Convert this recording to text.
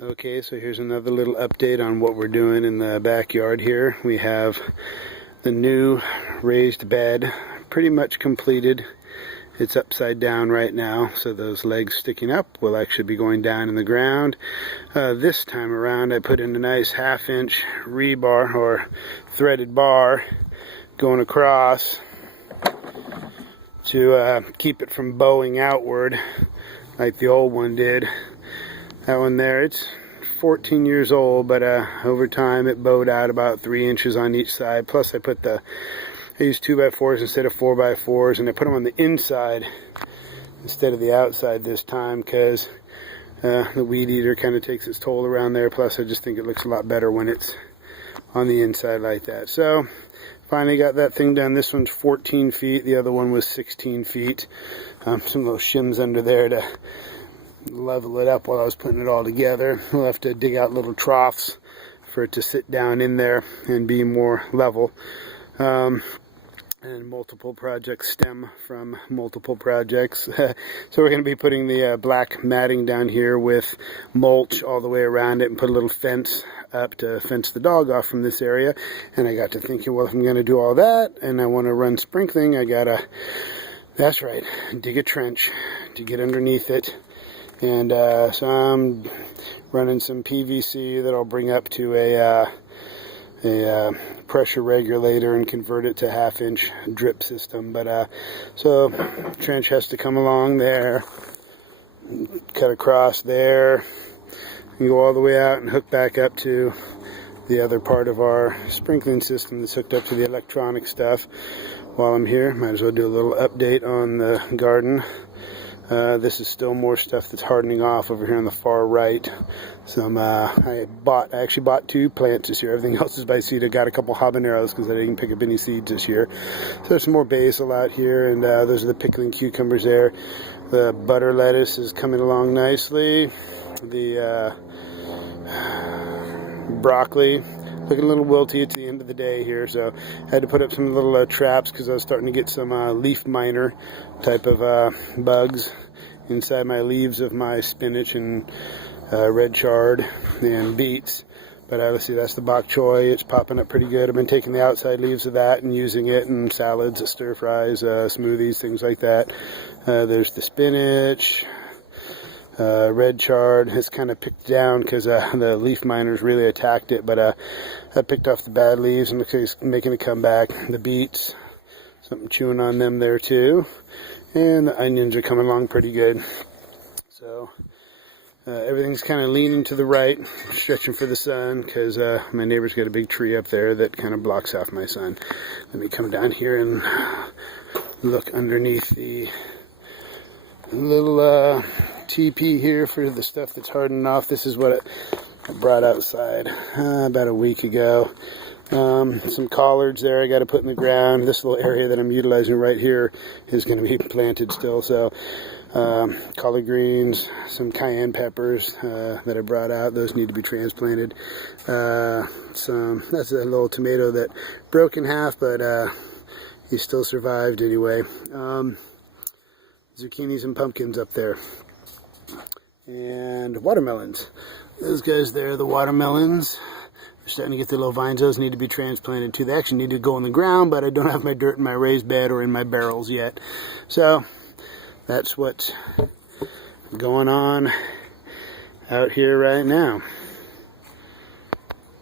Okay, so here's another little update on what we're doing in the backyard here. We have the new raised bed pretty much completed. It's upside down right now, so those legs sticking up will actually be going down in the ground. This time around I put in a nice 1/2 inch rebar or threaded bar going across to keep it from bowing outward like the old one did. That one there, it's 14 years old, but over time it bowed out about 3 inches on each side. Plus I used 2x4s instead of 4x4s, and I put them on the inside instead of the outside this time because the weed eater kind of takes its toll around there. Plus I just think it looks a lot better when it's on the inside like that. So finally got that thing done. This one's 14 feet, the other one was 16 feet. Some little shims under there to level it up while I was putting it all together. We'll have to dig out little troughs for it to sit down in there and be more level. And multiple projects stem from multiple projects. So we're going to be putting the black matting down here with mulch all the way around it and put a little fence up to fence the dog off from this area. And I got to thinking, well, if I'm going to do all that and I want to run sprinkling, I gotta, that's right, dig a trench to get underneath it. And so I'm running some PVC that I'll bring up to a pressure regulator and convert it to 1/2 inch drip system. But so trench has to come along there, cut across there, and go all the way out and hook back up to the other part of our sprinkling system that's hooked up to the electronic stuff. While I'm here, might as well do a little update on the garden. This is still more stuff that's hardening off over here on the far right. Some I actually bought 2 plants this year. Everything else is by seed. I got a couple habaneros because I didn't pick up any seeds this year. So there's some more basil out here, and those are the pickling cucumbers there. The butter lettuce is coming along nicely. The broccoli looking a little wilty. It's the end of the day here, so I had to put up some little traps because I was starting to get some leaf miner type of bugs inside my leaves of my spinach and red chard and beets. But obviously that's the bok choy. It's popping up pretty good. I've been taking the outside leaves of that and using it in salads, stir fries, smoothies, things like that. There's the spinach. Red chard is kind of picked down because the leaf miners really attacked it, but I picked off the bad leaves and making a comeback. The beets, something chewing on them there too, and the onions are coming along pretty good. So everything's kind of leaning to the right, stretching for the sun because my neighbor's got a big tree up there that kind of blocks off my sun. Let me come down here and look underneath the little TP here for the stuff that's hardening off. This is what I brought outside about a week ago. Some collards there I got to put in the ground. This little area that I'm utilizing right here is going to be planted still. So collard greens, some cayenne peppers that I brought out. Those need to be transplanted. That's a little tomato that broke in half, but he still survived anyway. Zucchinis and pumpkins up there, and watermelons. Those guys there, the watermelons, they're starting to get their little vines. Those need to be transplanted too. They actually need to go in the ground, but I don't have my dirt in my raised bed or in my barrels yet. So that's what's going on out here right now.